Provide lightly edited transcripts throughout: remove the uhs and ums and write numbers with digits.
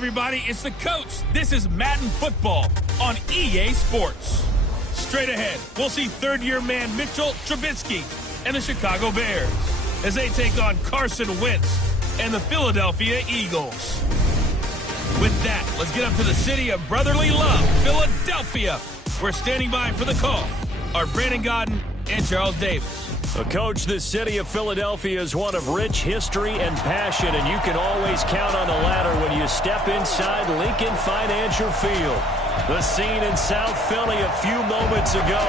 everybody, it's the coach. This is Madden football on EA Sports. Straight ahead, we'll see third-year man Mitchell Trubisky and the Chicago Bears as they take on Carson Wentz and the Philadelphia Eagles. With that, let's get up to the city of brotherly love, Philadelphia. We're standing by for the call are Brandon Godden and Charles Davis. Coach, the city of Philadelphia is one of rich history and passion, and you can always count on the latter when you step inside Lincoln Financial Field. The scene in South Philly a few moments ago.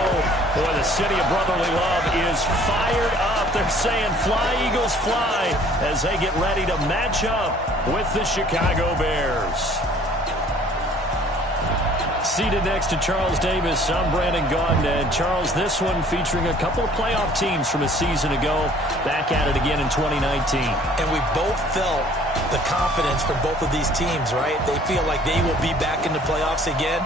Boy, the city of brotherly love is fired up. They're saying, fly, Eagles, fly, as they get ready to match up with the Chicago Bears. Seated next to Charles Davis, I'm Brandon Gaudin. And Charles, this one featuring a couple of playoff teams from a season ago, back at it again in 2019. And we both felt the confidence from both of these teams, right? They feel like they will be back in the playoffs again,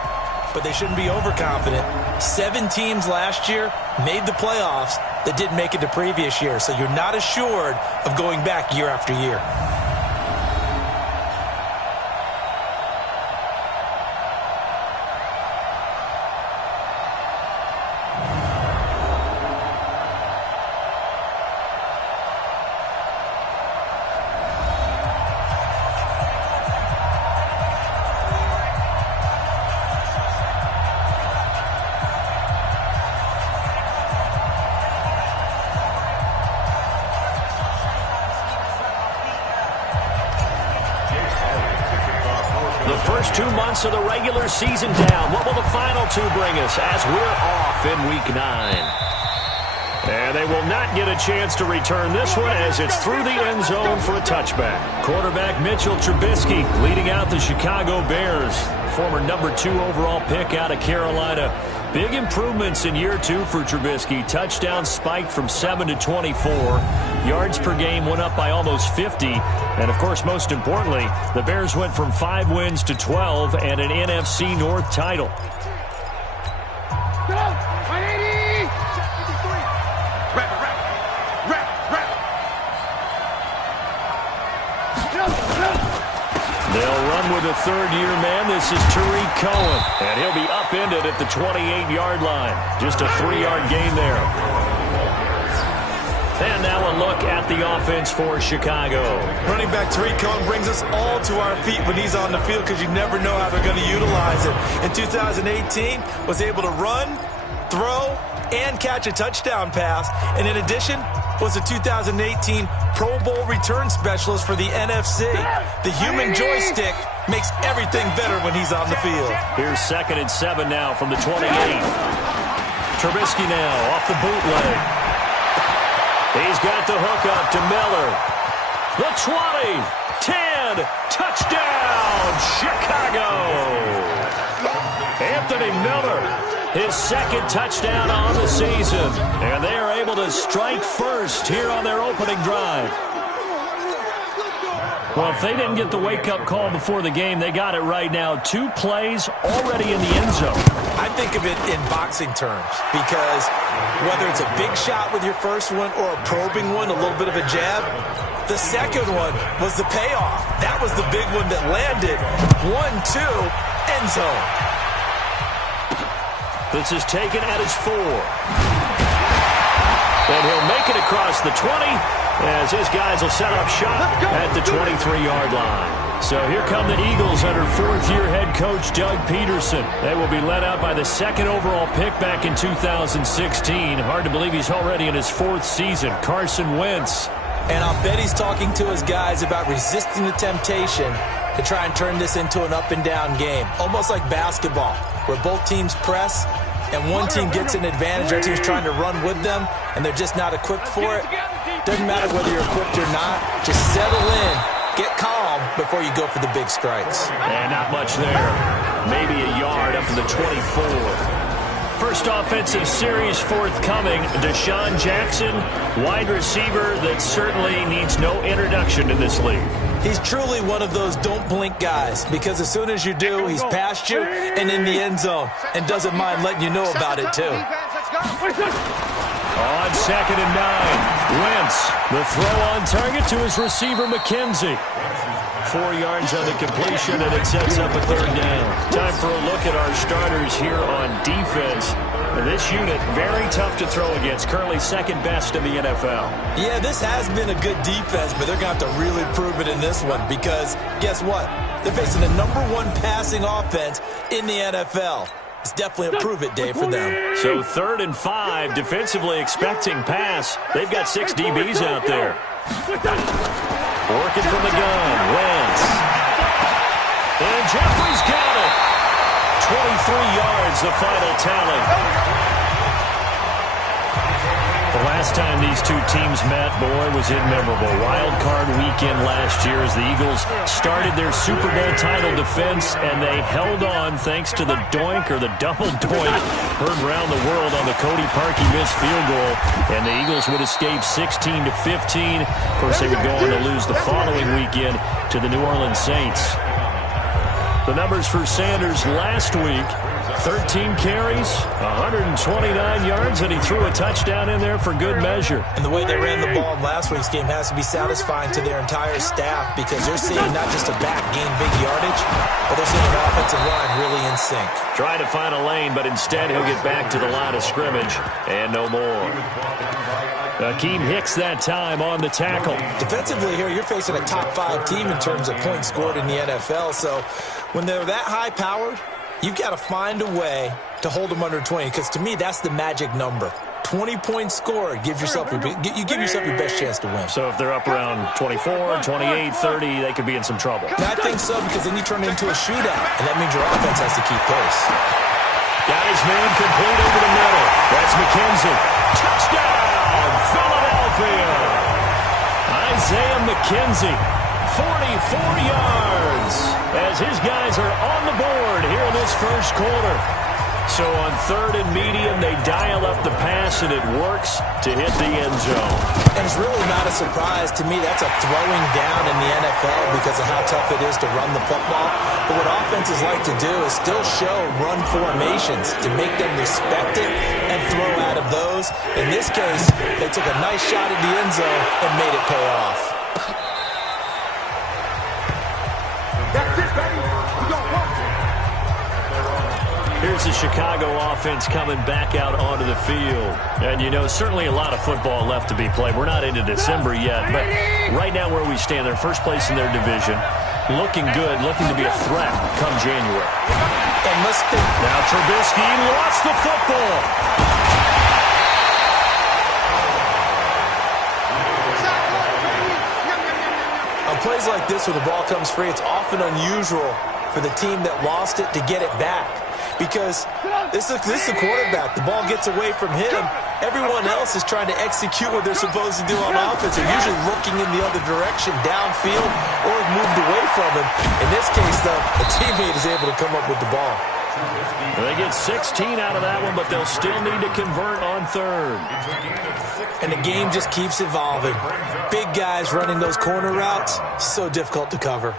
but they shouldn't be overconfident. 7 teams last year made the playoffs that didn't make it the previous year, so you're not assured of going back year after year. First 2 months of the regular season down. What will the final 2 bring us as we're off in Week 9? And they will not get a chance to return this one as it's through the end zone for a touchback. Quarterback Mitchell Trubisky leading out the Chicago Bears. Former number 2 overall pick out of Carolina. Big improvements in year 2 for Trubisky. Touchdown spiked from 7 to 24. Yards per game went up by almost 50. And, of course, most importantly, the Bears went from 5 wins to 12 and an NFC North title. They'll run with a third-year man. This is Tariq Cohen, and he'll be upended at the 28-yard line. Just a 3-yard gain there. And now a look at the offense for Chicago. Running back Tariq Cohen brings us all to our feet when he's on the field because you never know how they're going to utilize it. In 2018, was able to run, throw, and catch a touchdown pass. And in addition, was a 2018 Pro Bowl return specialist for the NFC. The human joystick makes everything better when he's on the field. Here's 2nd and 7 now from the 28. Trubisky now off the bootleg. He's got the hook up to Miller. The 20, 10, touchdown, Chicago. Anthony Miller, his 2nd touchdown on the season. And they are able to strike first here on their opening drive. Well, if they didn't get the wake-up call before the game, they got it right now. 2 plays already in the end zone. I think of it in boxing terms because whether it's a big shot with your first one or a probing one, a little bit of a jab, the second one was the payoff. That was the big one that landed. 1-2, end zone. This is taken at his 4. And he'll make it across the 20 as his guys will set up shop at the 23-yard line. So here come the Eagles under 4th-year head coach Doug Peterson. They will be led out by the 2nd overall pick back in 2016. Hard to believe he's already in his 4th season. Carson Wentz. And I'll bet he's talking to his guys about resisting the temptation to try and turn this into an up-and-down game. Almost like basketball, where both teams press and one team gets an advantage, our team's trying to run with them, and they're just not equipped for it. Doesn't matter whether you're equipped or not. Just settle in, get calm before you go for the big strikes. And not much there. Maybe a yard up to the 24. First offensive series forthcoming. Deshaun Jackson, wide receiver that certainly needs no introduction in this league. He's truly one of those don't blink guys because as soon as you do, he's past you and in the end zone and doesn't mind letting you know about it too. On 2nd and 9, Wentz, the throw on target to his receiver McKenzie. 4 yards on the completion, and it sets up a 3rd down. Time for a look at our starters here on defense. This unit, very tough to throw against. Currently 2nd best in the NFL. Yeah, this has been a good defense, but they're going to have to really prove it in this one because guess what? They're facing the #1 passing offense in the NFL. It's definitely a prove-it day for them. So 3rd and 5, defensively expecting pass. They've got 6 DBs out there. Working from the gun, Wentz. And Jeffrey's got it. 23 yards, the final tally. The last time these two teams met, boy, was it memorable. Wild card weekend last year as the Eagles started their Super Bowl title defense, and they held on thanks to the doink or the double doink heard around the world on the Cody Parkey missed field goal, and the Eagles would escape 16-15. Of course, they would go on to lose the following weekend to the New Orleans Saints. The numbers for Sanders last week: 13 carries, 129 yards, and he threw a touchdown in there for good measure. And the way they ran the ball in last week's game has to be satisfying to their entire staff because they're seeing not just a back gain big yardage, but they're seeing an offensive line really in sync. Trying to find a lane, but instead he'll get back to the line of scrimmage and no more. Akeem Hicks that time on the tackle. Defensively here, you're facing a top-5 team in terms of points scored in the NFL, so when they're that high-powered, you've got to find a way to hold them under 20, because to me, that's the magic number. 20 points scored, you give yourself your best chance to win. So if they're up around 24, 28, 30, they could be in some trouble. And I think so, because then you turn it into a shootout, and that means your offense has to keep pace. Got his man complete over the middle. That's McKenzie. Touchdown, Philadelphia. Isaiah McKenzie, 44 yards, as his guys are on the board here in this first quarter. So on 3rd and medium, they dial up the pass, and it works to hit the end zone. And it's really not a surprise. To me, that's a throwing down in the NFL because of how tough it is to run the football. But what offenses like to do is still show run formations to make them respect it and throw out of those. In this case, they took a nice shot at the end zone and made it pay off. That's it, baby. We gon' work. Here's the Chicago offense coming back out onto the field. And, you know, certainly a lot of football left to be played. We're not into December yet, but right now where we stand, they're first place in their division, looking good, looking to be a threat come January. And now Trubisky lost the football. On plays like this where the ball comes free, it's often unusual for the team that lost it to get it back. Because this is the quarterback. The ball gets away from him. Everyone else is trying to execute what they're supposed to do on offense. They're usually looking in the other direction, downfield, or moved away from him. In this case, though, a teammate is able to come up with the ball. They get 16 out of that one, but they'll still need to convert on 3rd. And the game just keeps evolving. Big guys running those corner routes, so difficult to cover.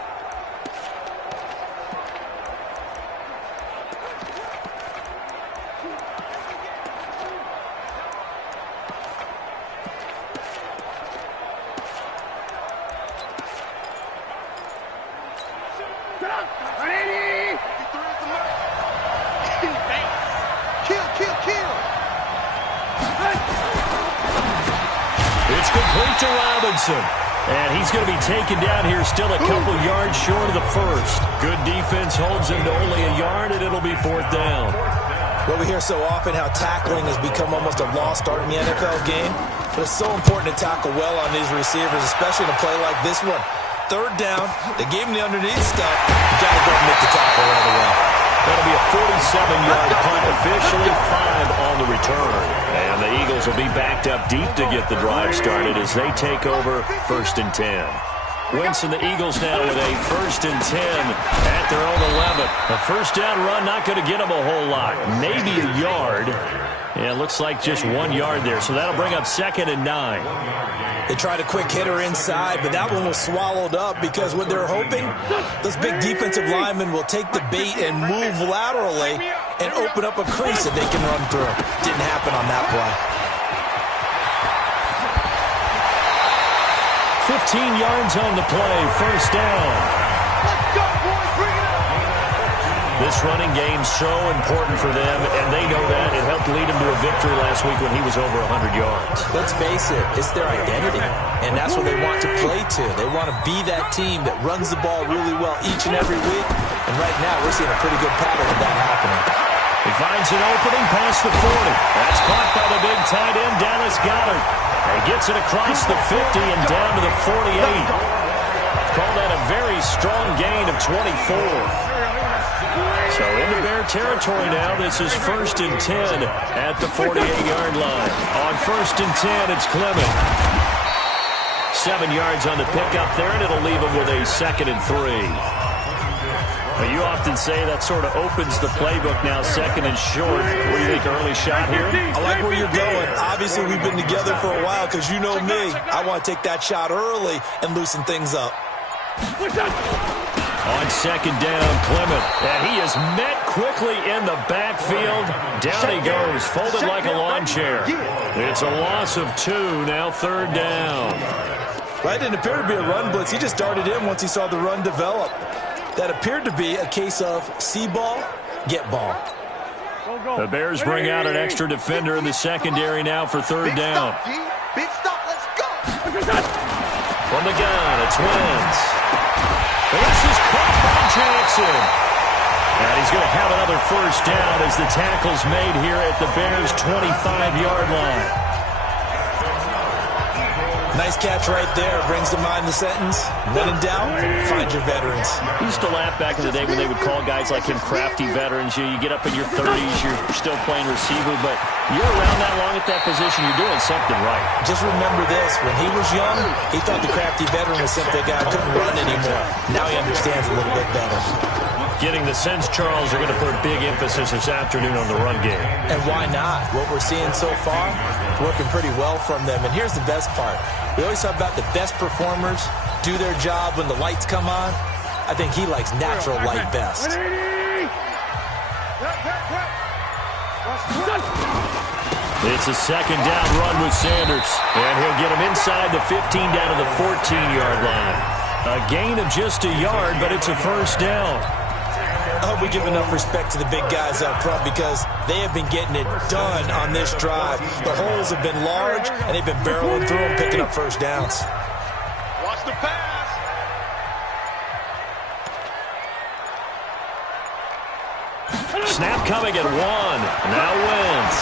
It's complete to Robinson. And he's going to be taken down here still a couple yards short of the first. Good defense holds him to only a yard, and it'll be 4th down. Well, we hear so often how tackling has become almost a lost art in the NFL game. But it's so important to tackle well on these receivers, especially in a play like this one. 3rd down, they gave him the underneath stuff. You got to go and make the tackle right away. That'll be a 47-yard punt, officially 5 on the return. And the Eagles will be backed up deep to get the drive started as they take over 1st and 10. Wentz and the Eagles now with a 1st and 10 at their own 11. A first down run not going to get them a whole lot. Maybe a yard. Yeah, it looks like just 1 yard there. So that'll bring up 2nd and 9. They tried a quick hitter inside, but that one was swallowed up because what they're hoping, those big defensive linemen will take the bait and move laterally and open up a crease that they can run through. Didn't happen on that play. yards on the play, first down. Let's go, boys. Bring it up. This running game's so important for them, and they know that. It helped lead him to a victory last week when he was over 100 yards. Let's face it, it's their identity, and that's what they want to play to. They want to be that team that runs the ball really well each and every week, and right now we're seeing a pretty good pattern of that happening. He finds an opening past the 40. That's caught by the big tight end, Dallas Goedert. He gets it across the 50 and down to the 48. Call that a very strong gain of 24. So into Bear territory now. This is 1st and 10 at the 48-yard line. On 1st and 10, it's Clement. 7 yards on the pickup there, and it'll leave him with a 2nd and 3. Well, you often say that sort of opens the playbook now, 2nd and short. What do you think, early shot here? I like where you're going. Obviously, we've been together for a while because you know me. I want to take that shot early and loosen things up. On 2nd down, Clement. And he is met quickly in the backfield. Down he goes, folded like a lawn chair. It's a loss of 2, now 3rd down. Right, didn't appear to be a run blitz. He just darted in once he saw the run develop. That appeared to be a case of see ball, get ball. The Bears bring out an extra defender in the secondary now for 3rd down. Big stop. Let's go. From the gun, it's Wentz. This is caught by Jackson. And he's going to have another 1st down as the tackle's made here at the Bears' 25-yard line. Nice catch right there. Brings to mind the sentence, when in doubt, find your veterans. We used to laugh back in the day when they would call guys like him crafty veterans. You get up in your 30s, you're still playing receiver, but you're around that long at that position, you're doing something right. Just remember this. When he was young, he thought the crafty veteran was simply a guy who couldn't run anymore. Now he understands a little bit better. Getting the sense, Charles, are going to put a big emphasis this afternoon on the run game. And why not? What we're seeing so far, working pretty well from them. And here's the best part. We always talk about the best performers do their job when the lights come on. I think he likes natural light best. It's a 2nd down run with Sanders. And he'll get him inside the 15 down to the 14-yard line. A gain of just a yard, but it's a 1st down. I hope we give enough respect to the big guys up front because they have been getting it done on this drive. The holes have been large, and they've been barreling through them, picking up 1st downs. Watch the pass. Snap coming at 1. Now Wentz.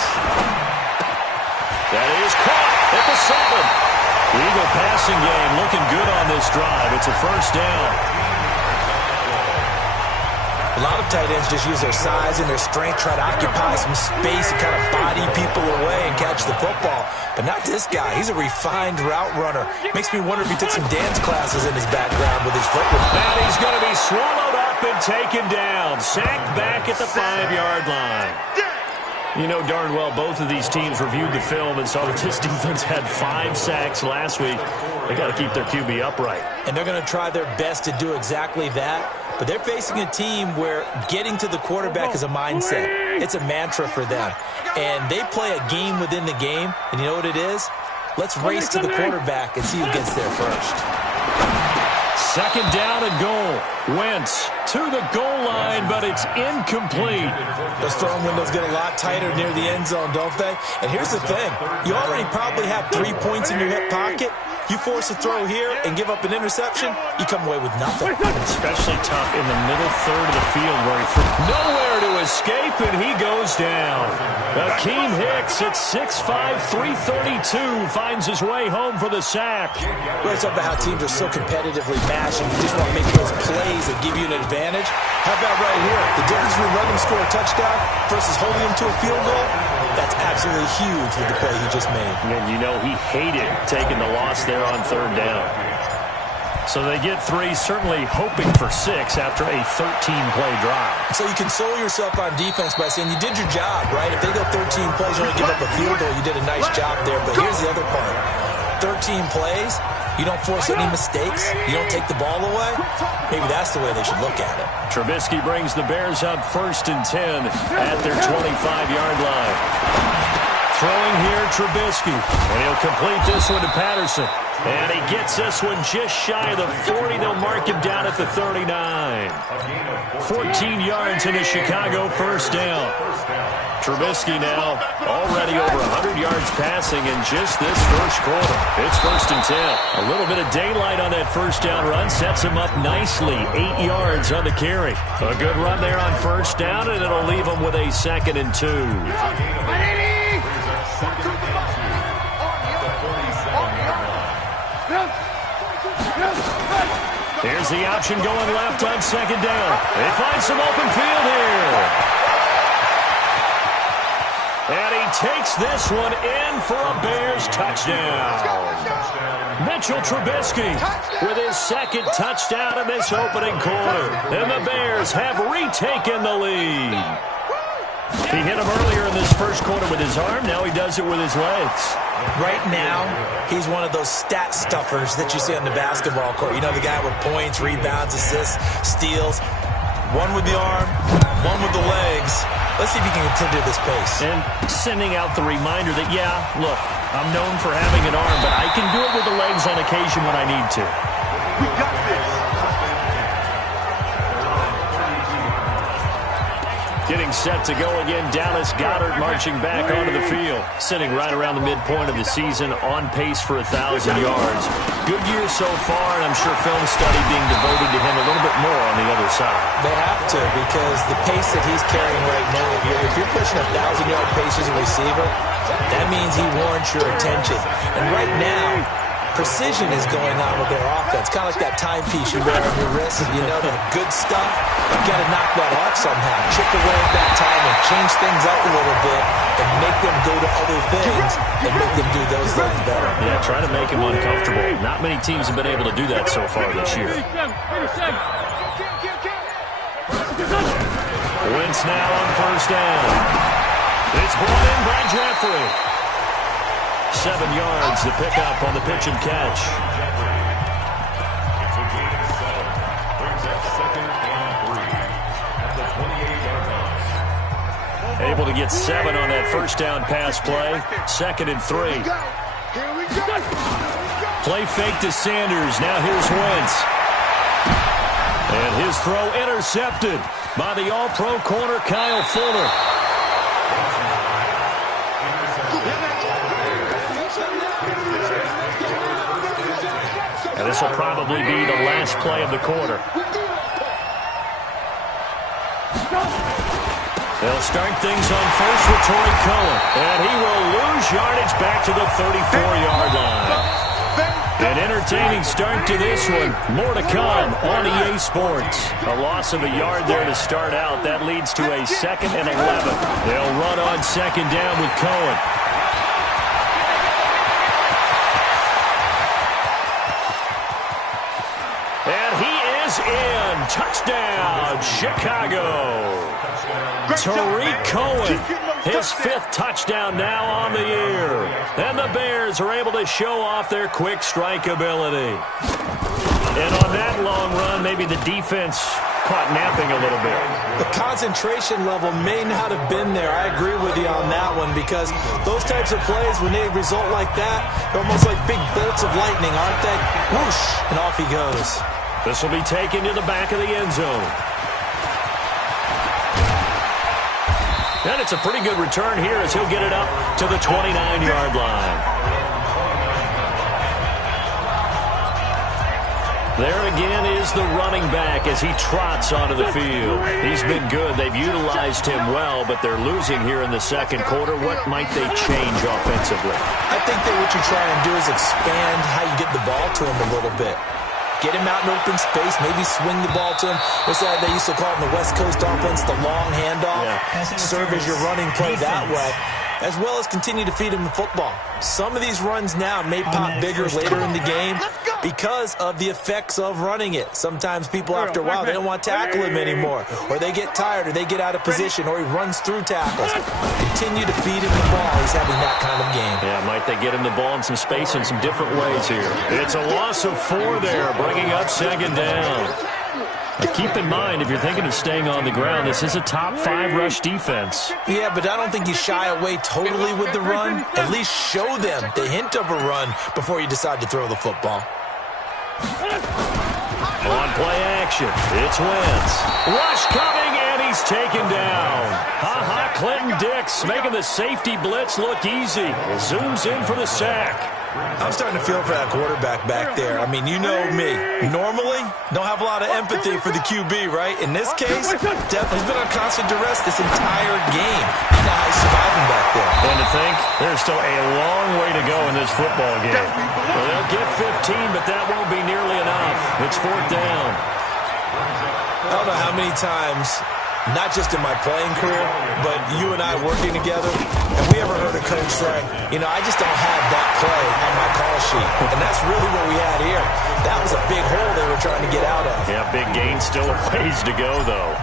That is caught at the 7. The Eagle passing game looking good on this drive. It's a 1st down. A lot of tight ends just use their size and their strength, try to occupy some space and kind of body people away and catch the football. But not this guy. He's a refined route runner. Makes me wonder if he took some dance classes in his background with his footwork. And he's going to be swallowed up and taken down. Sacked back at the 5-yard line. You know darn well both of these teams reviewed the film and saw that this defense had 5 sacks last week. They got to keep their QB upright. And they're going to try their best to do exactly that. But they're facing a team where getting to the quarterback is a mindset. It's a mantra for them. And they play a game within the game. And you know what it is? Let's race to the quarterback and see who gets there first. 2nd down and goal. Wentz to the goal line, but it's incomplete. Those throwing windows get a lot tighter near the end zone, don't they? And here's the thing. You already probably have 3 points in your hip pocket. You force a throw here and give up an interception, you come away with nothing. Especially tough in the middle third of the field where he nowhere to escape, and he goes down. Akeem Hicks at 6'5", 332 finds his way home for the sack. We always talk about how teams are so competitively matched and you just want to make those plays that give you an advantage. How about right here? The difference between letting them score a touchdown versus holding them to a field goal, that's absolutely huge with the play he just made. And you know he hated taking the loss there on 3rd down. So they get 3, certainly hoping for 6 after a 13-play drive. So you console yourself on defense by saying you did your job, right? If they go 13 plays, you only give up a field goal, you did a nice job there. But here's the other part. 13 plays, you don't force any mistakes, you don't take the ball away. Maybe that's the way they should look at it. Trubisky brings the Bears up 1st and 10 at their 25-yard line. Throwing here, Trubisky. And he'll complete this one to Patterson. And he gets this one just shy of the 40. They'll mark him down at the 39. 14 yards in a Chicago first down. Trubisky now already over 100 yards passing in just this first quarter. It's 1st and 10. A little bit of daylight on that first down run sets him up nicely. 8 yards on the carry. A good run there on first down, and it'll leave him with a 2nd and 2. Here's the option going left on 2nd down. They find some open field here. And he takes this one in for a Bears touchdown. Mitchell Trubisky with his 2nd touchdown in this opening quarter. And the Bears have retaken the lead. He hit him earlier in this first quarter with his arm. Now he does it with his legs. Right now, he's one of those stat stuffers that you see on the basketball court. You know, the guy with points, rebounds, assists, steals. One with the arm, one with the legs. Let's see if he can continue this pace. And sending out the reminder that, yeah, look, I'm known for having an arm, but I can do it with the legs on occasion when I need to. We got this. Getting set to go again, Dallas Goedert marching back onto the field. Sitting right around the midpoint of the season, on pace for 1,000 yards. Good year so far, and I'm sure film study being devoted to him a little bit more on the other side. They have to, because the pace that he's carrying right now, if you're pushing 1,000-yard pace as a receiver, that means he warrants your attention. And right now, precision is going on with their offense. Kind of like that timepiece you wear on your wrist. You know, the good stuff, you got to knock that off somehow. Chip away at that time and change things up a little bit and make them go to other things and make them do those things better. Yeah, try to make him uncomfortable. Not many teams have been able to do that so far this year. Wentz now on first down. It's brought in by Jeffrey. 7 yards, the pickup on the pitch and catch. Able to get 7 on that first down pass play. 2nd and 3. Play fake to Sanders. Now here's Wentz. And his throw intercepted by the all-pro corner Kyle Fuller. And this will probably be the last play of the quarter. They'll start things on first with Torrey Cohen. And he will lose yardage back to the 34-yard line. An entertaining start to this one. More to come on EA Sports. A loss of a yard there to start out. That leads to a 2nd and 11. They'll run on 2nd down with Cohen. And he is in. Touchdown, Chicago. Tariq Cohen, his 5th touchdown now on the year. And the Bears are able to show off their quick strike ability. And on that long run, maybe the defense caught napping a little bit. The concentration level may not have been there. I agree with you on that one, because those types of plays, when they result like that, they're almost like big bolts of lightning, aren't they? Whoosh, and off he goes. This will be taken to the back of the end zone. And it's a pretty good return here as he'll get it up to the 29-yard line. There again is the running back as he trots onto the field. He's been good. They've utilized him well, but they're losing here in the second quarter. What might they change offensively? I think that what you try and do is expand how you get the ball to him a little bit. Get him out in open space, maybe swing the ball to him. What's that they used to call it in the West Coast offense, the long handoff? Yeah. Serve as your running play that way, as well as continue to feed him the football. Some of these runs now may pop bigger later in the game because of the effects of running it. Sometimes people, after a while, they don't want to tackle him anymore, or they get tired, or they get out of position, or he runs through tackles. Continue to feed him the ball. He's having that kind of game. Yeah, might they get him the ball in some space in some different ways here. It's a loss of 4 there, bringing up 2nd down. Now keep in mind, if you're thinking of staying on the ground, this is a top 5 rush defense. Yeah, but I don't think you shy away totally with the run. At least show them the hint of a run before you decide to throw the football. On play action, it's Wentz. Rush coming, and he's taken down. Ha-ha, Clinton Dix making the safety blitz look easy. Zooms in for the sack. I'm starting to feel for that quarterback back there. I mean, you know me. Normally, don't have a lot of empathy for the QB, right? In this case, definitely he's been on constant duress this entire game. I know how he's surviving back there. And to think, there's still a long way to go in this football game. Well, they'll get 15, but that won't be nearly enough. It's 4th down. I don't know how many times, not just in my playing career, but you and I working together, have we ever heard a coach say, you know, I just don't have that play on my call sheet. And that's really what we had here. That was a big hole they were trying to get out of. Yeah, big gain, still a ways to go, though.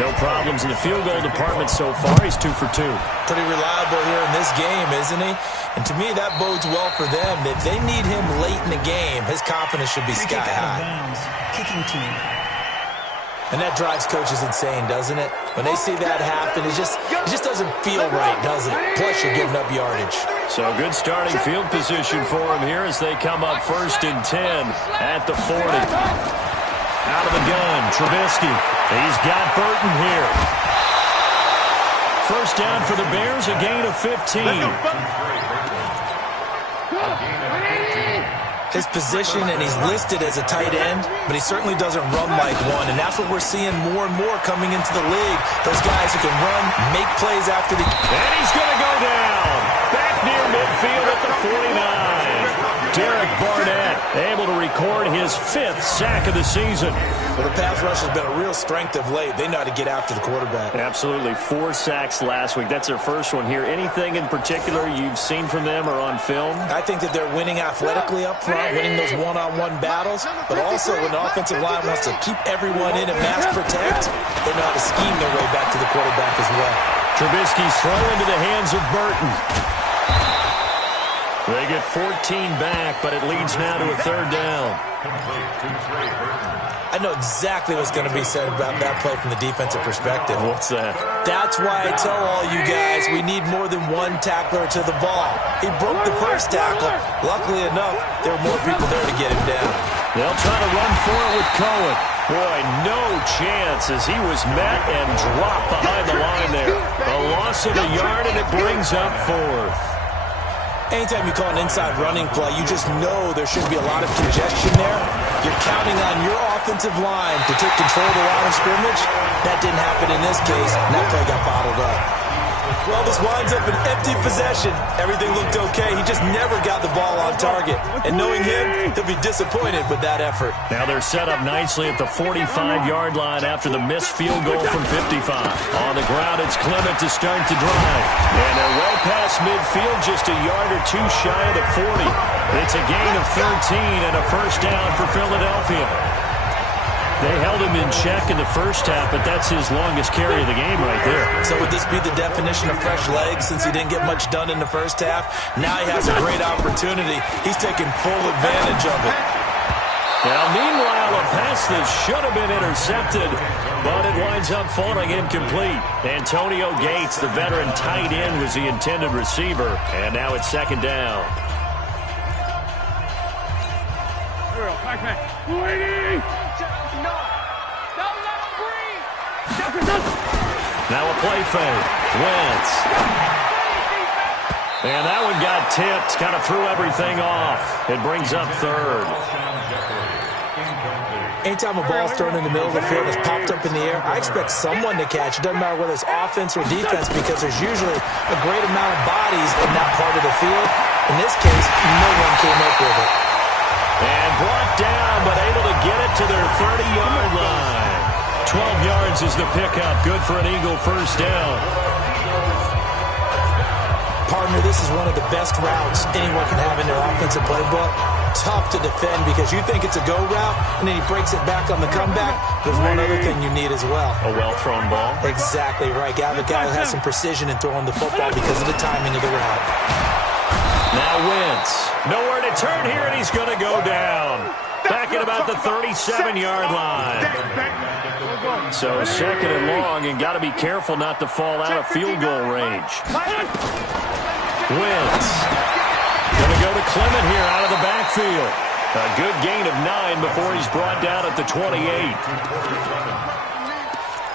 No problems in the field goal department so far. He's 2 for 2. Pretty reliable here in this game, isn't he? And to me, that bodes well for them. If they need him late in the game, his confidence should be sky high. Kicking team. And that drives coaches insane, doesn't it? When they see that happen, it just doesn't feel right, does it? Plus, you're giving up yardage. So good starting field position for him here as they come up 1st and 10 at the 40. Out of the gun, Trubisky. He's got Burton here. 1st down for the Bears, a gain of 15. His position, and he's listed as a tight end, but he certainly doesn't run like one, and that's what we're seeing more and more coming into the league. Those guys who can run, make plays after the... And he's going to go down. Back near midfield at the 49. Derek Barnett able to record his 5th sack of the season. Well, the pass rush has been a real strength of late. They know how to get after the quarterback. Absolutely. 4 sacks last week. That's their first one here. Anything in particular you've seen from them or on film? I think that they're winning athletically up front, winning those one-on-one battles, but also when the offensive line wants to keep everyone in and mass protect, they know how to scheme their way back to the quarterback as well. Trubisky's throw into the hands of Burton. They get 14 back, but it leads now to a 3rd down. I know exactly what's going to be said about that play from the defensive perspective. What's that? That's why I tell all you guys we need more than one tackler to the ball. He broke the first tackle. Luckily enough, there were more people there to get him down. They'll try to run for it with Cohen. Boy, no chance as he was met and dropped behind the line there. A loss of a yard, and it brings up 4th. Anytime you call an inside running play, you just know there should be a lot of congestion there. You're counting on your offensive line to take control of the line of scrimmage. That didn't happen in this case, and that play got bottled up. Well, this winds up an empty possession. Everything looked okay. He just never got the ball on target. And knowing him, he'll be disappointed with that effort. Now they're set up nicely at the 45-yard line after the missed field goal from 55. On the ground, it's Clement to start the drive. And they're well past midfield, just a yard or 2 shy of the 40. It's a gain of 13 and a 1st down for Philadelphia. They held him in check in the first half, but that's his longest carry of the game right there. So would this be the definition of fresh legs since he didn't get much done in the first half? Now he has a great opportunity. He's taking full advantage of it. Now, meanwhile, a pass that should have been intercepted, but it winds up falling incomplete. Antonio Gates, the veteran tight end, was the intended receiver, and now it's 2nd down. Now a play fake. Wentz. And that one got tipped. Kind of threw everything off. It brings up 3rd. Anytime a ball's thrown in the middle of the field, it's popped up in the air, I expect someone to catch. It doesn't matter whether it's offense or defense because there's usually a great amount of bodies in that part of the field. In this case, no one came up with it. And brought down, but able to get it to their 30-yard line. 12 yards is the pickup. Good for an Eagle 1st down. Partner, this is one of the best routes anyone can have in their offensive playbook. Tough to defend because you think it's a go route, and then he breaks it back on the comeback. There's one other thing you need as well. A well-thrown ball? Exactly right. Got a guy who has some precision in throwing the football because of the timing of the route. Now Wentz. Nowhere to turn here, and he's going to go down. back at about the 37-yard line. So second and long, and got to be careful not to fall out of field goal range. Wentz. Going to go to Clement here out of the backfield. A good gain of 9 before he's brought down at the 28.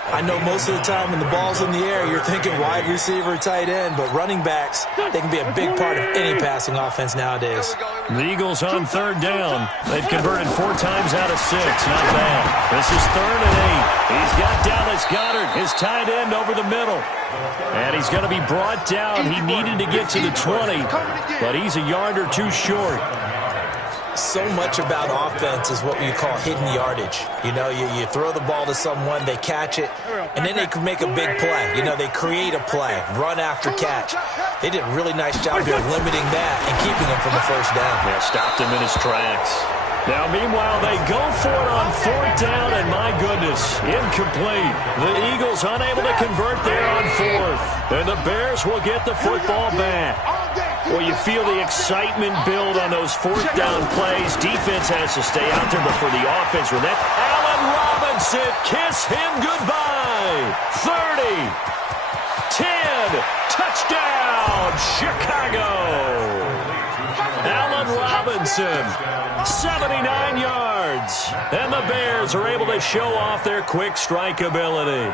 I know most of the time when the ball's in the air, you're thinking wide receiver, tight end, but running backs, they can be a big part of any passing offense nowadays. The Eagles on third down. They've converted 4 times out of 6. Not bad. This is 3rd and 8. He's got Dallas Goedert, his tight end, over the middle. And he's going to be brought down. He needed to get to the 20, but he's a yard or 2 short. So much about offense is what you call hidden yardage. You know, you throw the ball to someone, they catch it, and then they can make a big play. You know, they create a play, run after catch. They did a really nice job here limiting that and keeping him from the first down. Yeah, stopped him in his tracks. Now, meanwhile, they go for it on 4th down, and my goodness, incomplete. The Eagles unable to convert there on 4th, and the Bears will get the football back. Well, you feel the excitement build on those 4th down plays. Defense has to stay out there, but for the offense, with that, Allen Robinson, kiss him goodbye. 30, 10, touchdown, Chicago. Allen Robinson, 79 yards. And the Bears are able to show off their quick strike ability.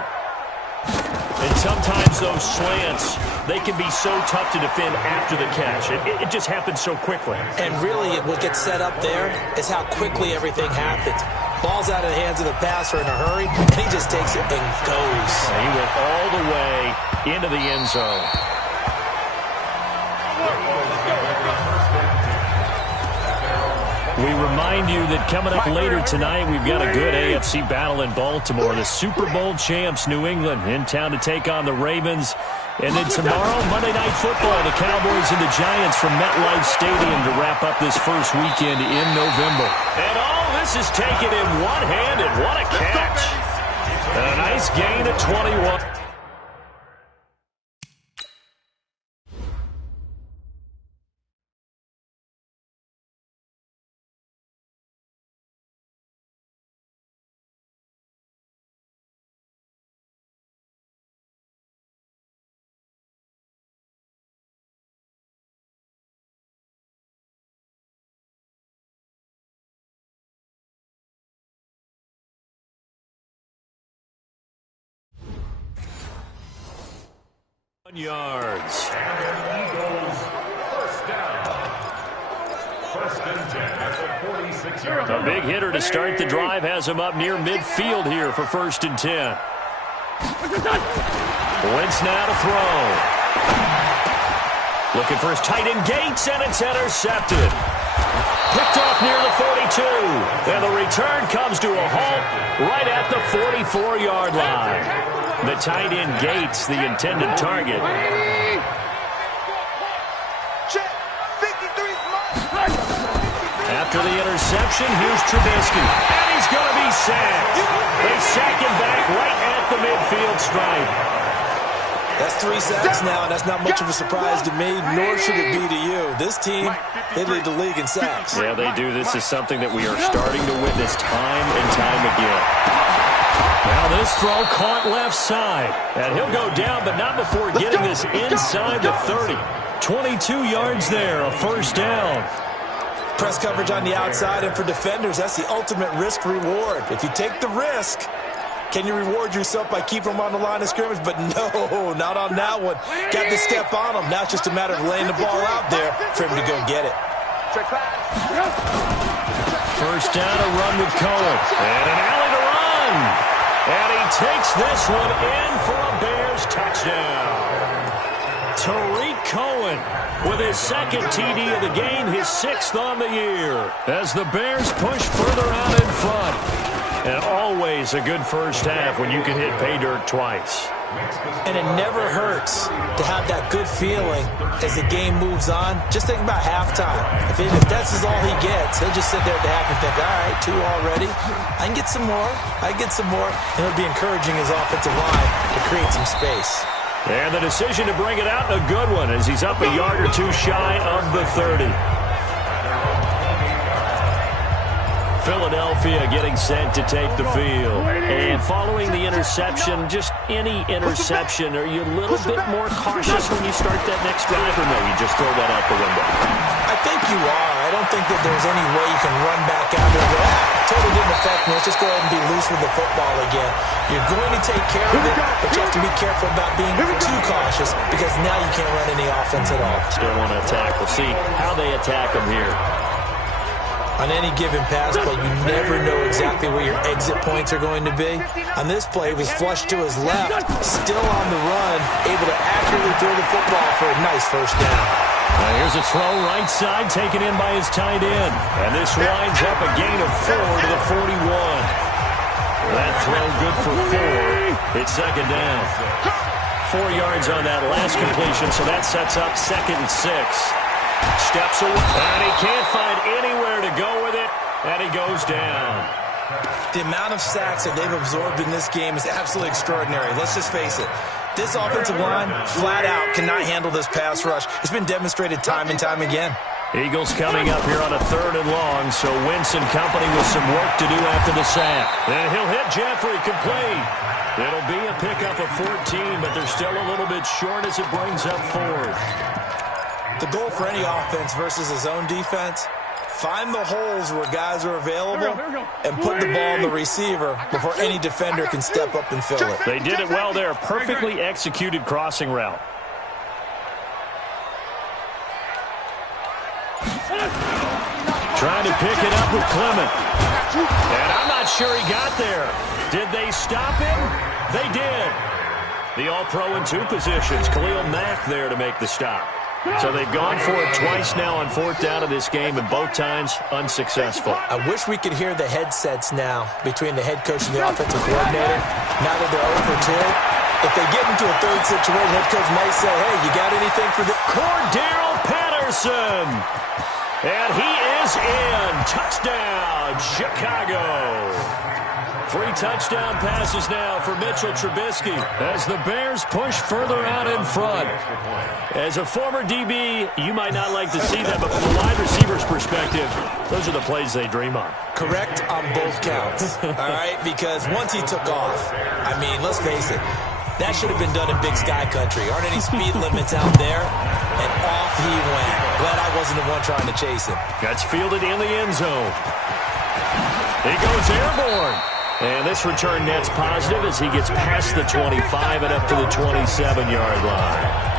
And sometimes those slants, they can be so tough to defend after the catch. It just happens so quickly. And really, what gets set up there is how quickly everything happens. Ball's out of the hands of the passer in a hurry, and he just takes it and goes. He went all the way into the end zone. We remind you that coming up later tonight, we've got a good AFC battle in Baltimore. The Super Bowl champs, New England, in town to take on the Ravens. And then tomorrow, Monday Night Football, the Cowboys and the Giants from MetLife Stadium to wrap up this first weekend in November. And all this is taken in one hand, and what a catch. A nice gain of 21. Yards. A big hitter to start the drive has him up near midfield here for 1st and 10. Wentz now to throw. Looking for his tight end Gates, and it's intercepted. Picked off near the 42. And the return comes to a halt right at the 44-yard line. The tight end Gates, the intended target. After the interception, here's Trubisky. And he's going to be sacked. They sack him back right at the midfield stripe. That's 3 sacks now, and that's not much of a surprise to me, nor should it be to you. This team, they lead the league in sacks. Yeah, they do. This is something that we are starting to witness time and time again. Now this throw caught left side. And he'll go down, but not before getting this inside the 30. 22 yards there, a 1st down. Press coverage on the outside, and for defenders, that's the ultimate risk-reward. If you take the risk, can you reward yourself by keeping them on the line of scrimmage? But no, not on that one. Got to step on them. Now it's just a matter of laying the ball out there for him to go get it. 1st down, a run with Cohen. And an alley to run. And he takes this one in for a Bears touchdown. Tariq Cohen with his 2nd TD of the game, his 6th on the year, as the Bears push further out in front. And always a good first half when you can hit pay dirt twice. And it never hurts to have that good feeling as the game moves on. Just think about halftime. If that's all he gets, he'll just sit there at the half and think, all right, 2 already. I can get some more. I can get some more. And it'll be encouraging his offensive line to create some space. And the decision to bring it out, a good one, as he's up a yard or 2 shy of the 30. Philadelphia getting set to take the field. And following the interception, just any interception, are you a little bit more cautious when you start that next drive, or no, you just throw that out the window? I think you are. I don't think that there's any way you can run back out there and go, totally didn't affect me. Let's just go ahead and be loose with the football again. You're going to take care of it, but you have to be careful about being too cautious because now you can't run any offense at all. Still want to attack. We'll see how they attack them here. On any given pass play, you never know exactly where your exit points are going to be. On this play, he was flushed to his left, still on the run, able to accurately throw the football for a nice first down. Here's a throw right side, taken in by his tight end. And this winds up a gain of 4 to the 41. That throw good for 4. It's second down. 4 yards on that last completion, so that sets up 2nd and 6. Steps away, and he can't find anywhere to go with it, and he goes down. The amount of sacks that they've absorbed in this game is absolutely extraordinary. Let's just face it. This offensive line, flat out, cannot handle this pass rush. It's been demonstrated time and time again. Eagles coming up here on a 3rd and long, so Wentz and company with some work to do after the sack. And he'll hit Jeffrey complete. It'll be a pickup of 14, but they're still a little bit short as it brings up 4th. The goal for any offense versus his own defense, find the holes where guys are available and put the ball in the receiver before any defender can step up and fill it. They did it well there. Perfectly executed crossing route. Trying to pick it up with Clement. And I'm not sure he got there. Did they stop him? They did. The All-Pro in 2 positions. Khalil Mack there to make the stop. So they've gone for it twice now on 4th down of this game, and both times unsuccessful. I wish we could hear the headsets now between the head coach and the offensive coordinator. Now that they're 0 for 2, if they get into a 3rd situation, head coach may say, hey, you got anything for the... Cordero Patterson! And he is in. Touchdown, Chicago. 3 touchdown passes now for Mitchell Trubisky as the Bears push further out in front. As a former DB, you might not like to see that, but from a wide receiver's perspective, those are the plays they dream of. Correct on both counts, all right? Because once he took off, I mean, let's face it, that should have been done in Big Sky Country. Aren't any speed limits out there? And off he went. Glad I wasn't the one trying to chase him. Gets fielded in the end zone. He goes airborne. And this return net's positive as he gets past the 25 and up to the 27-yard line.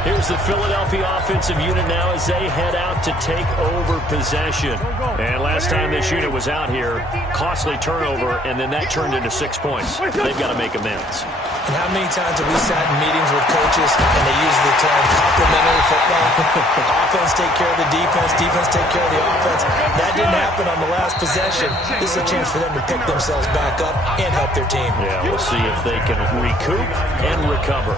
Here's the Philadelphia offensive unit now as they head out to take over possession. And last time this unit was out here, costly turnover, and then that turned into 6 points. They've got to make amends. And how many times have we sat in meetings with coaches and they use the term complementary football? Offense take care of the defense, defense take care of the offense. That didn't happen on the last possession. This is a chance for them to pick themselves back up and help their team. Yeah, we'll see if they can recoup and recover.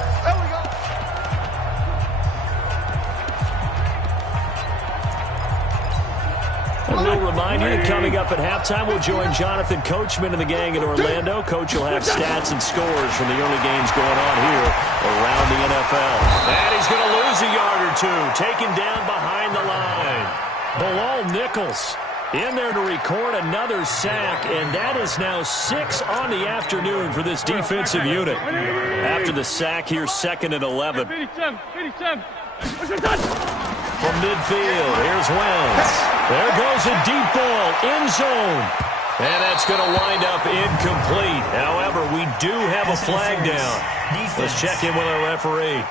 We'll remind you that coming up at halftime, we'll join Jonathan Coachman and the gang in Orlando. Coach will have stats and scores from the early games going on here around the NFL. And he's going to lose a yard or 2, taken down behind the line. Bilal Nichols in there to record another sack, and that is now 6 on the afternoon for this defensive unit. After the sack here, 2nd and 11. From midfield, here's Wentz. There goes a deep ball, end zone. And that's going to wind up incomplete. However, we do have a flag down. Let's check in with our referee.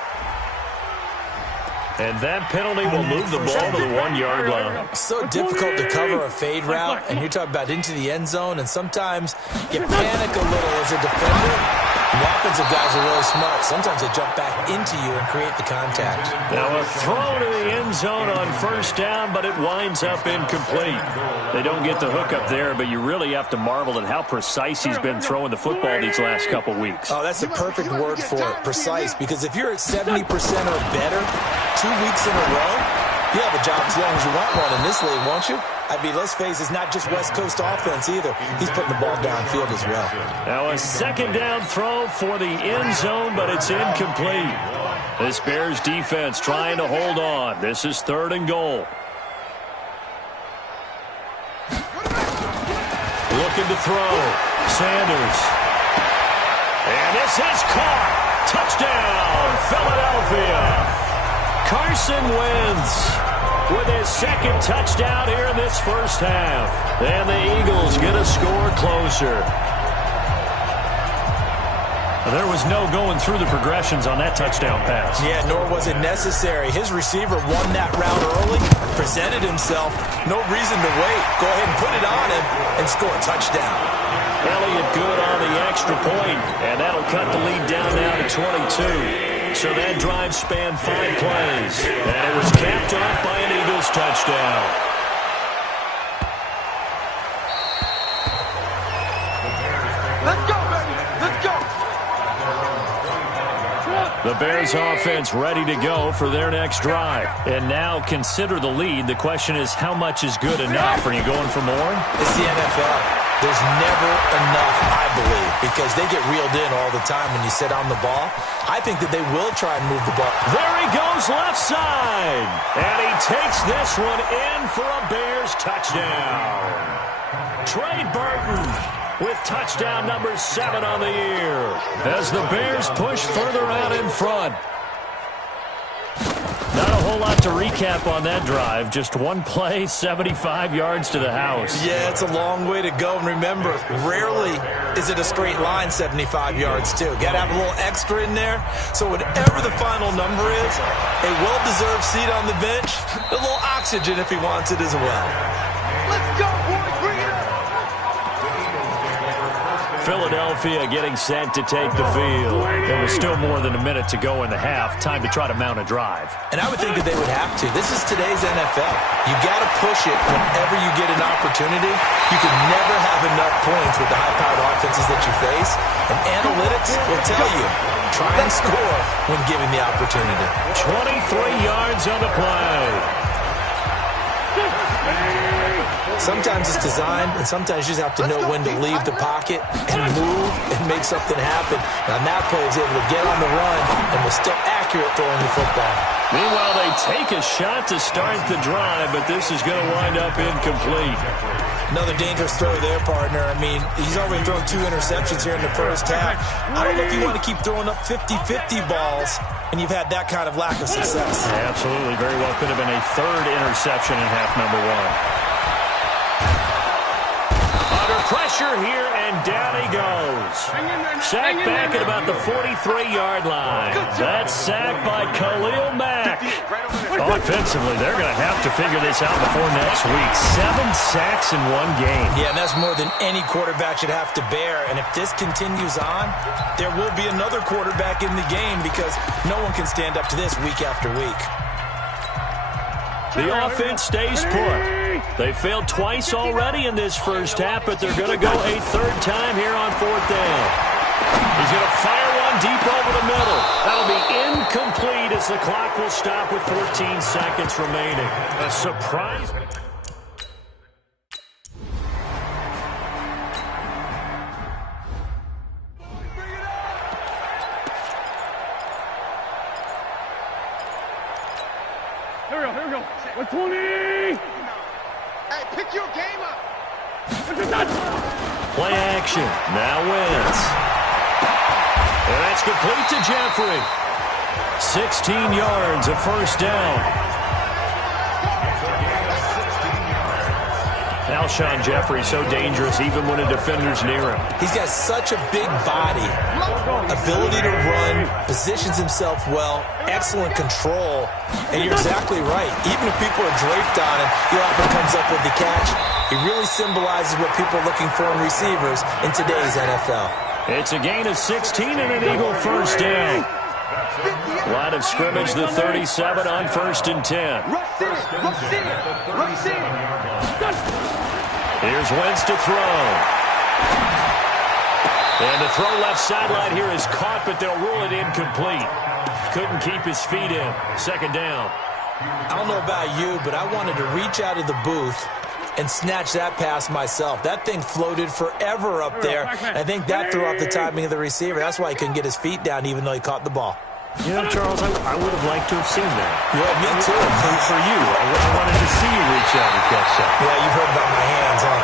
And that penalty will move the ball to the 1-yard line. So difficult to cover a fade route, and you're talking about into the end zone, and sometimes you panic a little as a defender. And the offensive guys are really smart. Sometimes they jump back into you and create the contact. Now a throw to the end zone on 1st down, but it winds up incomplete. They don't get the hook up there, but you really have to marvel at how precise he's been throwing the football these last couple weeks. Oh, that's the perfect word for it, precise. Because if you're at 70% or better 2 weeks in a row, you have a job as long as you want one in this league, won't you? I mean, let's face it, it's not just West Coast offense either. He's putting the ball downfield as well. Now a 2nd down throw for the end zone, but it's incomplete. This Bears defense trying to hold on. This is 3rd and goal. looking to throw. Sanders. And this is caught. Touchdown, Philadelphia. Carson Wentz with his second touchdown here in this first half. And the Eagles get a score closer. There was no going through the progressions on that touchdown pass. Yeah, nor was it necessary. His receiver won that route early, presented himself. No reason to wait. Go ahead and put it on him and score a touchdown. Elliott good on the extra point, and that'll cut the lead down now to 22. So that drive spanned 5 plays, and it was capped off by an Eagles touchdown. Let's go, baby. Let's go. The Bears offense ready to go for their next drive. And now consider the lead. The question is, how much is good enough? Are you going for more? It's the NFL. There's never enough, I believe, because they get reeled in all the time when you sit on the ball. I think that they will try and move the ball. There he goes left side. And he takes this one in for a Bears touchdown. Trey Burton with touchdown number 7 on the year as the Bears push further out in front. Not a whole lot to recap on that drive. Just one play, 75 yards to the house. Yeah, it's a long way to go. And remember, rarely is it a straight line 75 yards, too. Got to have a little extra in there. So whatever the final number is, a well-deserved seat on the bench, a little oxygen if he wants it as well. Let's go, boys. Bring it up. Philadelphia getting set to take the field. There was still more than a minute to go in the half. Time to try to mount a drive. And I would think that they would have to. This is today's NFL. You got to push it whenever you get an opportunity. You can never have enough points with the high-powered offenses that you face. And analytics will tell you, try and score when given the opportunity. 23 yards on the play. Sometimes it's designed, and sometimes you just have to know when to leave the pocket and move and make something happen. And on that play, he was able to get on the run and was still accurate throwing the football. Meanwhile, they take a shot to start the drive, but this is going to wind up incomplete. Another dangerous throw there, partner. I mean, he's already thrown 2 interceptions here in the first half. I don't know if you want to keep throwing up 50-50 balls, and you've had that kind of lack of success. Absolutely. Very well could have been a 3rd interception in half number 1. Pressure here, and down he goes. Sacked back at about the 43-yard line. That's sacked by Khalil Mack. Offensively, they're going to have to figure this out before next week. 7 sacks in 1 game. Yeah, and that's more than any quarterback should have to bear. And if this continues on, there will be another quarterback in the game because no one can stand up to this week after week. The offense stays put. They failed twice already in this first half, but they're going to go a 3rd time here on 4th down. He's going to fire one deep over the middle. That'll be incomplete as the clock will stop with 14 seconds remaining. A surprise. Here we go. 120. Hey, pick your game up. Play action. Now wins. And that's complete to Jeffrey. 16 yards, a first down. Alshon Jeffrey so dangerous even when a defender's near him. He's got such a big body, ability to run, positions himself well, excellent control, and you're exactly right. Even if people are draped on him, he often comes up with the catch. He really symbolizes what people are looking for in receivers in today's NFL. It's a gain of 16 and an Eagle first down. Line of scrimmage, the 37 on 1st and 10. Rush in. Here's Wentz to throw. And the throw left sideline here is caught, but they'll rule it incomplete. Couldn't keep his feet in. 2nd down. I don't know about you, but I wanted to reach out of the booth and snatch that pass myself. That thing floated forever up there. I think that threw off the timing of the receiver. That's why he couldn't get his feet down even though he caught the ball. You know, Charles, I would have liked to have seen that. Yeah, me too. For you, I wanted to see you reach out and catch that. Yeah, you've heard about my hands, huh?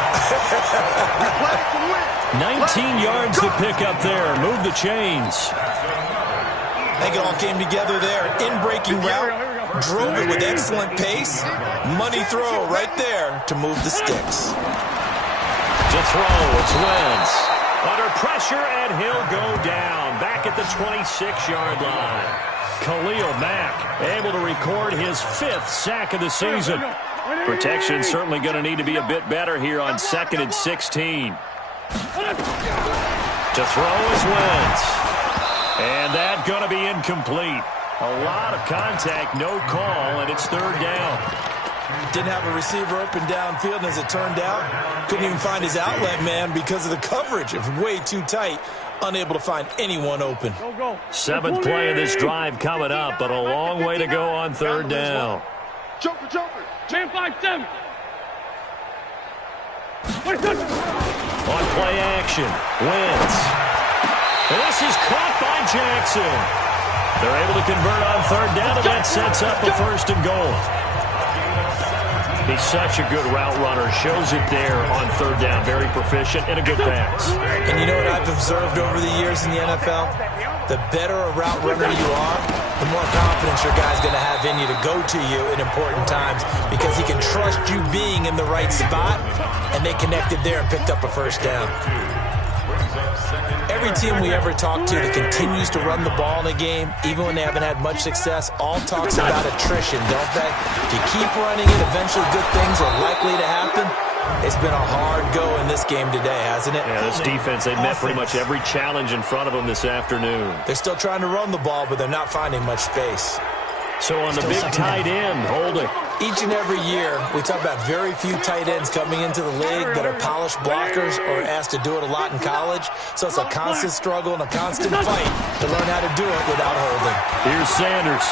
19 yards to pick up there. Move the chains. I think it all came together there. In-breaking route, drove it with excellent pace. Money throw right there to move the sticks. To throw, it's Wentz. Under pressure, and he'll go down. Back at the 26-yard line. Khalil Mack able to record his 5th sack of the season. Protection certainly going to need to be a bit better here on 2nd and 16. To throw is Wentz. And that going to be incomplete. A lot of contact, no call, and it's 3rd down. Didn't have a receiver open downfield, and as it turned out, couldn't even find his outlet man because of the coverage. It was way too tight, unable to find anyone open. 7th play of this drive coming up, but a long way to go on 3rd down. Joker. 10-5-7. On play action, Wentz. And this is caught by Jackson. They're able to convert on 3rd down, and that sets up a 1st and goal. He's such a good route runner. Shows it there on 3rd down. Very proficient and a good pass. And you know what I've observed over the years in the NFL? The better a route runner you are, the more confidence your guy's going to have in you to go to you in important times because he can trust you being in the right spot, and they connected there and picked up a 1st down. Every team we ever talk to that continues to run the ball in a game, even when they haven't had much success, all talks about attrition, don't they? If you keep running it, eventually good things are likely to happen. It's been a hard go in this game today, hasn't it? Yeah, this defense, they met pretty much every challenge in front of them this afternoon. They're still trying to run the ball, but they're not finding much space. So on the big tight end, holding. Each and every year, we talk about very few tight ends coming into the league that are polished blockers or asked to do it a lot in college. So it's a constant struggle and a constant fight to learn how to do it without holding. Here's Sanders.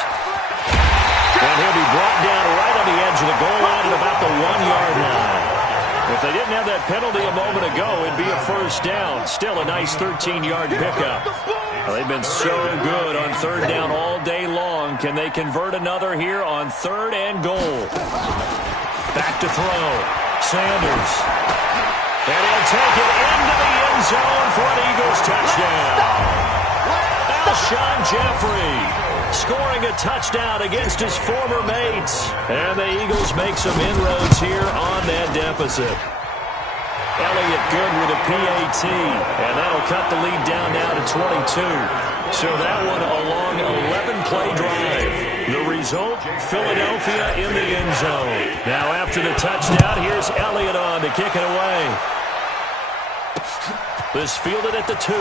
And he'll be brought down right on the edge of the goal line at about the 1-yard line. If they didn't have that penalty a moment ago, it'd be a 1st down. Still a nice 13-yard pickup. Well, they've been so good on 3rd down all day long. Can they convert another here on 3rd and goal? Back to throw. Sanders. And he'll take it into the end zone for an Eagles touchdown. Alshon Jeffrey scoring a touchdown against his former mates. And the Eagles make some inroads here on that deficit. Elliott good with a PAT, and that'll cut the lead down now to 22. So that one a long 11-play drive. The result, Philadelphia in the end zone. Now after the touchdown, here's Elliott on to kick it away. This fielded at the 2.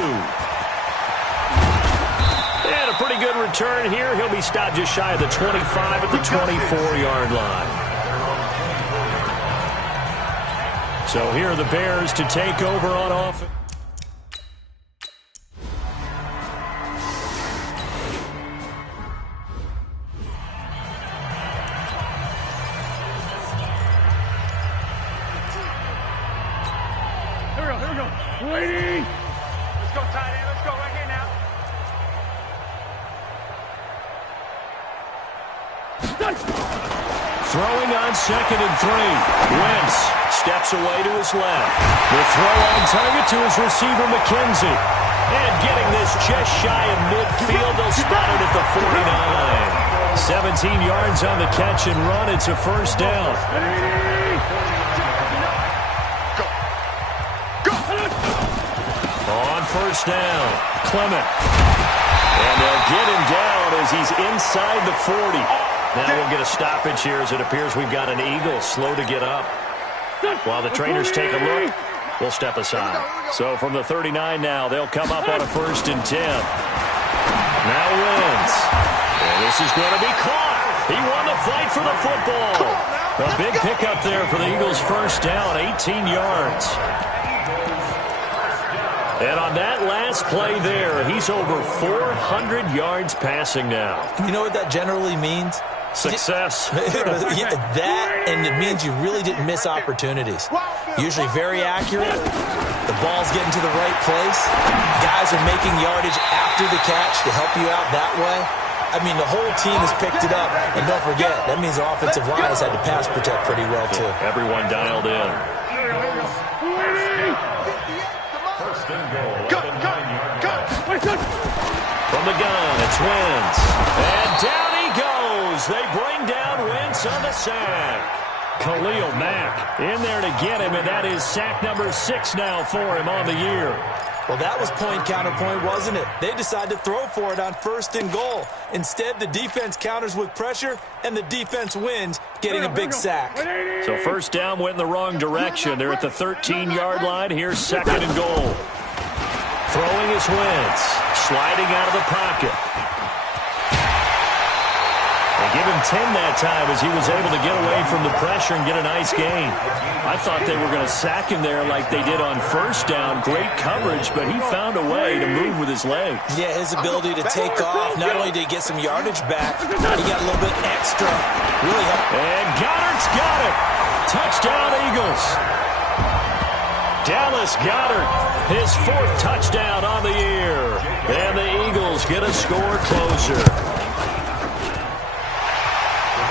And a pretty good return here. He'll be stopped just shy of the 25 at the 24-yard line. So here are the Bears to take over on offense. Here we go. Lady. Let's go, tight end. Let's go right here now. Throwing on 2nd and 3. Wentz steps away to his left. The throw on target to his receiver, McKenzie. And getting this just shy of midfield, they'll spot it at the 49. 17 yards on the catch and run. It's a 1st down. On 1st down, Clement. And they'll get him down as he's inside the 40. Now we'll get a stoppage here as it appears we've got an Eagle slow to get up. While the trainers take a look, we'll step aside. So from the 39 now, they'll come up on a 1st and 10. Now Wentz. And this is going to be caught. He won the fight for the football. A big pickup there for the Eagles' 1st down, 18 yards. And on that last play there, he's over 400 yards passing now. You know what that generally means? Success. That, and it means you really didn't miss opportunities. Usually very accurate. The ball's getting to the right place. Guys are making yardage after the catch to help you out that way. I mean, the whole team has picked it up. And don't forget, that means the offensive line has had to pass protect pretty well, too. Everyone dialed in. First and goal. From the gun, it's Wentz. And down he goes. They bring down Wentz on the sack. Khalil Mack in there to get him, and that is sack number 6 now for him on the year. Well, that was point counterpoint, wasn't it? They decided to throw for it on first and goal. Instead, the defense counters with pressure, and the defense wins, getting a big sack. So first down went in the wrong direction. They're at the 13-yard line. Here's second and goal. Throwing is Wentz. Sliding out of the pocket. They give him 10 that time as he was able to get away from the pressure and get a nice gain. I thought they were going to sack him there like they did on first down. Great coverage, but he found a way to move with his legs. Yeah, his ability to take off. Not only did he get some yardage back, he got a little bit extra. Really helped. And Goddard's got it. Touchdown, Eagles. Dallas Goedert, his 4th touchdown on the year. And the Eagles get a score closer.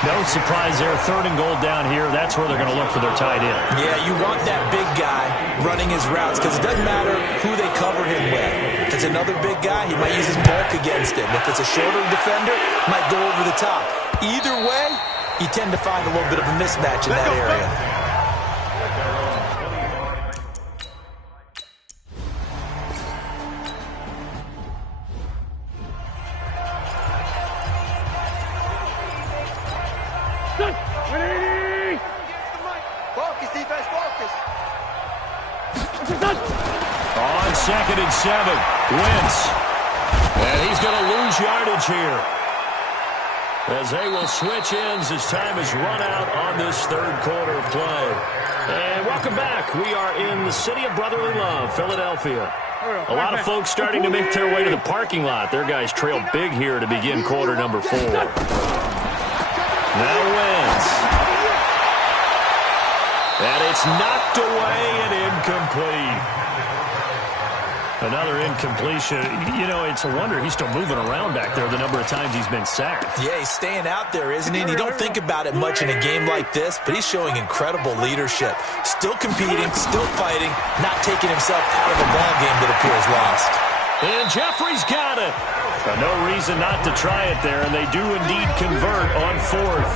No surprise there. 3rd and goal down here. That's where they're going to look for their tight end. Yeah, you want that big guy running his routes because it doesn't matter who they cover him with. If it's another big guy, he might use his bulk against him. If it's a shorter defender, he might go over the top. Either way, you tend to find a little bit of a mismatch in that area. On 2nd and 7, Wentz. And he's going to lose yardage here. As they will switch ends as time has run out on this 3rd quarter of play. And welcome back. We are in the city of brotherly love, Philadelphia. A lot of folks starting to make their way to the parking lot. Their guys trail big here to begin quarter number 4. Now Wentz. And it's knocked away and incomplete. Another incompletion. You know, it's a wonder he's still moving around back there the number of times he's been sacked. Yeah, he's staying out there, isn't he? And you don't think about it much in a game like this, but he's showing incredible leadership. Still competing, still fighting, not taking himself out of a ball game that appears lost. And Jeffrey's got it. No reason not to try it there, and they do indeed convert on 4th.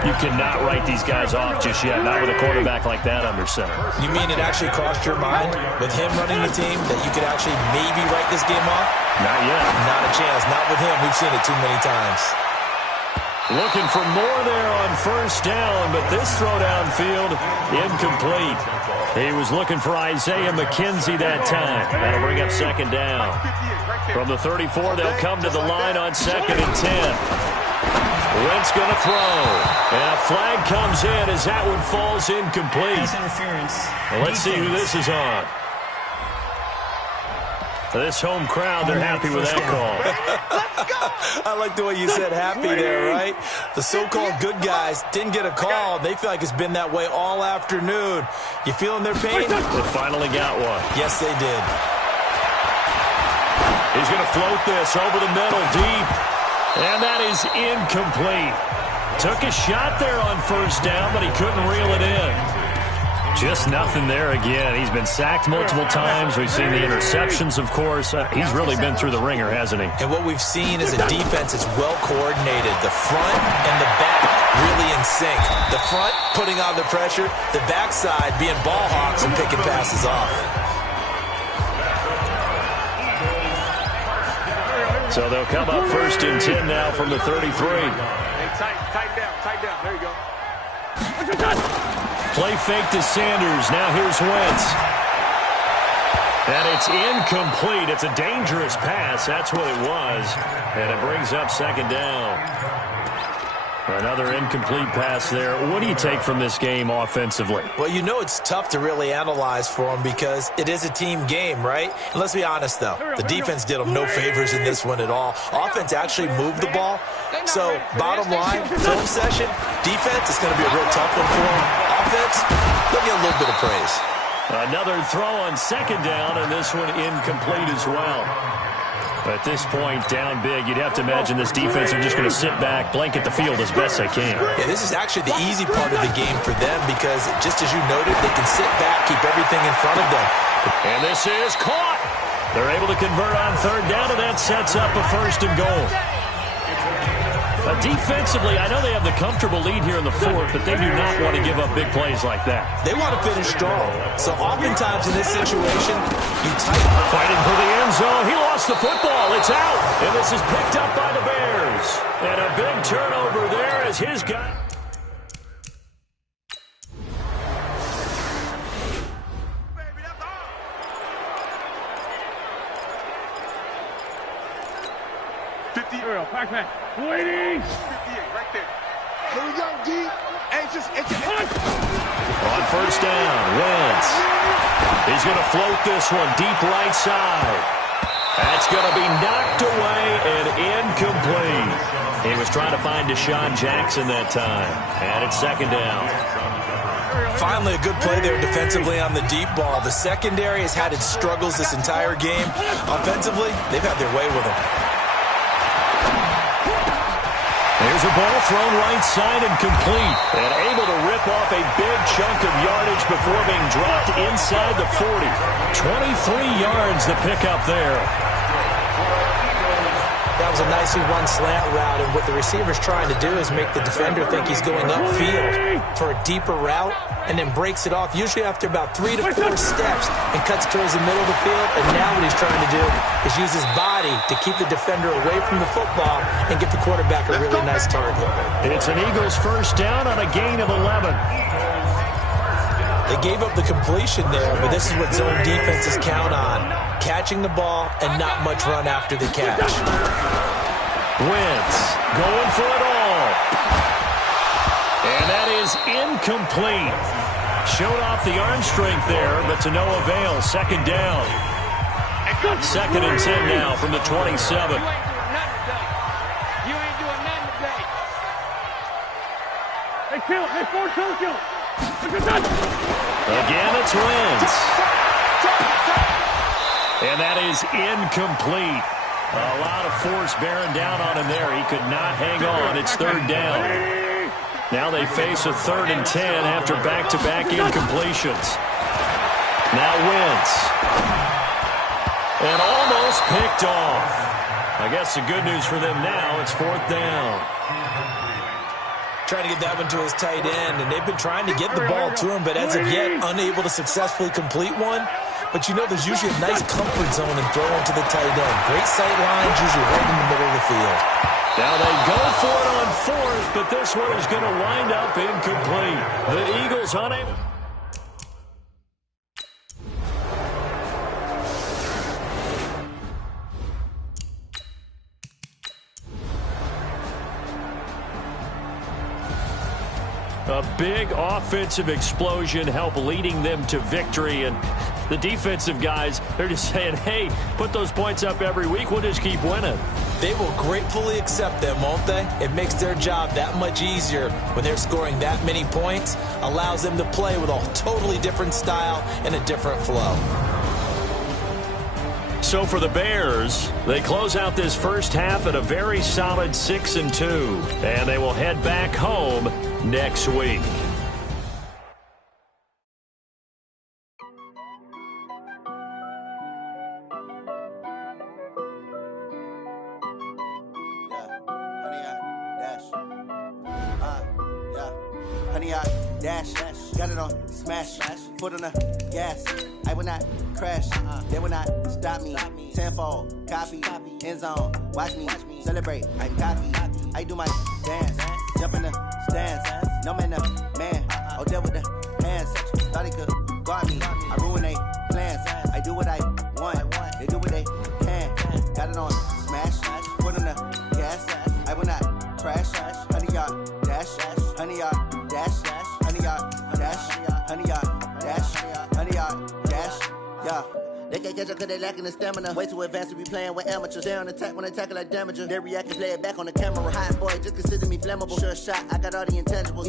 You cannot write these guys off just yet, not with a quarterback like that under center. You mean it actually crossed your mind with him running the team that you could actually maybe write this game off? Not yet. Not a chance. Not with him. We've seen it too many times. Looking for more there on first down, but this throw downfield, incomplete. He was looking for Isaiah McKenzie that time. That'll bring up 2nd down. From the 34, they'll come to the line on 2nd and 10. Wentz going to throw. And a flag comes in as that one falls incomplete. Pass interference. Well, let's see who this is on. This home crowd, they're happy with that call. I like the way you said happy there, right? The so-called good guys didn't get a call. They feel like it's been that way all afternoon. You feeling their pain? They finally got one. Yes, they did. He's going to float this over the middle deep. And that is incomplete. Took a shot there on first down, but he couldn't reel it in. Just nothing there again. He's been sacked multiple times. We've seen the interceptions, of course. He's really been through the ringer, hasn't he? And what we've seen is a defense that's well coordinated. The front and the back really in sync. The front putting on the pressure. The backside being ball hawks and picking passes off. So they'll come up 1st and 10 now from the 33. Tighten down. There you go. Play fake to Sanders. Now here's Wentz. And it's incomplete. It's a dangerous pass. That's what it was. And it brings up 2nd down. Another incomplete pass there. What do you take from this game offensively? Well, you know it's tough to really analyze for them because it is a team game, right? And let's be honest, though. The defense did them no favors in this one at all. Offense actually moved the ball. So, bottom line, film session, defense is going to be a real tough one for them. Offense, they'll get a little bit of praise. Another throw on 2nd down, and this one incomplete as well. At this point, down big, you'd have to imagine this defense are just going to sit back, blanket the field as best they can. Yeah, this is actually the easy part of the game for them because, just as you noted, they can sit back, keep everything in front of them. And this is caught. They're able to convert on third down, and that sets up a 1st and goal. Defensively, I know they have the comfortable lead here in the 4th, but they do not want to give up big plays like that. They want to finish strong. So oftentimes in this situation, you tighten. Fighting for the end zone. He lost the football. It's out. And this is picked up by the Bears. And a big turnover there as his guy. Back. 280. 58 right there. Here we go, D. On 1st down, Wentz. He's going to float this one deep right side. That's going to be knocked away and incomplete. He was trying to find Deshaun Jackson that time. And it's 2nd down. Finally, a good play there defensively on the deep ball. The secondary has had its struggles this entire game. Offensively, they've had their way with them. There's a ball thrown right side and complete. And able to rip off a big chunk of yardage before being dropped inside the 40. 23 yards the pickup there. That was a nicely run slant route, and what the receiver's trying to do is make the defender think he's going upfield for a deeper route, and then breaks it off, usually after about 3 to 4 steps, and cuts towards the middle of the field. And now what he's trying to do is use his body to keep the defender away from the football and get the quarterback a really nice target. It's an Eagles 1st down on a gain of 11. They gave up the completion there, but this is what zone defenses count on. Catching the ball and not much run after the catch. Wentz going for it all. And that is incomplete. Showed off the arm strength there, but to no avail. 2nd down. 2nd and 10 now from the 27. You ain't doing nothing today. Hey, kill. Hey, forward, kill. Again, it's Wentz. And that is incomplete. A lot of force bearing down on him there. He could not hang on. It's 3rd down. Now they face a 3rd and 10 after back-to-back incompletions. Now Wentz. And almost picked off. I guess the good news for them now, it's 4th down. Trying to get that one to his tight end, and they've been trying to get the ball to him, but as of yet, unable to successfully complete one. But you know there's usually a nice comfort zone and throw into the tight end. Great sight lines, usually right in the middle of the field. Now they go for it on 4th, but this one is going to wind up incomplete. The Eagles unable. A big offensive explosion helped leading them to victory, and the defensive guys, they're just saying, hey, put those points up every week, we'll just keep winning. They will gratefully accept them, won't they? It makes their job that much easier when they're scoring that many points, allows them to play with a totally different style and a different flow. So for the Bears, they close out this 1st half at a very solid 6-2, and they will head back home next week. Honey, I dash, got it on smash, foot on the gas. I will not crash, they will not stop me. Tenfold, copy, end zone, watch me celebrate. I'm cocky, I do my dance, jump in the stands. No man, oh, deal with the hands. Thought he could guard me, I ruin they plans. I do what I want, they do what they can. Got it on smash, foot on the gas. I will not crash, honey, y'all dash, honey, y'all dash, honey, y'all dash, honey, y'all dash, honey, y'all dash, yeah. They can't catch up cause they lacking the stamina. Way too advanced to be playing with amateurs. They on attack when they tackle like damager. They react and play it back on the camera. Hot boy, just consider me flammable. Sure shot, I got all the intangibles.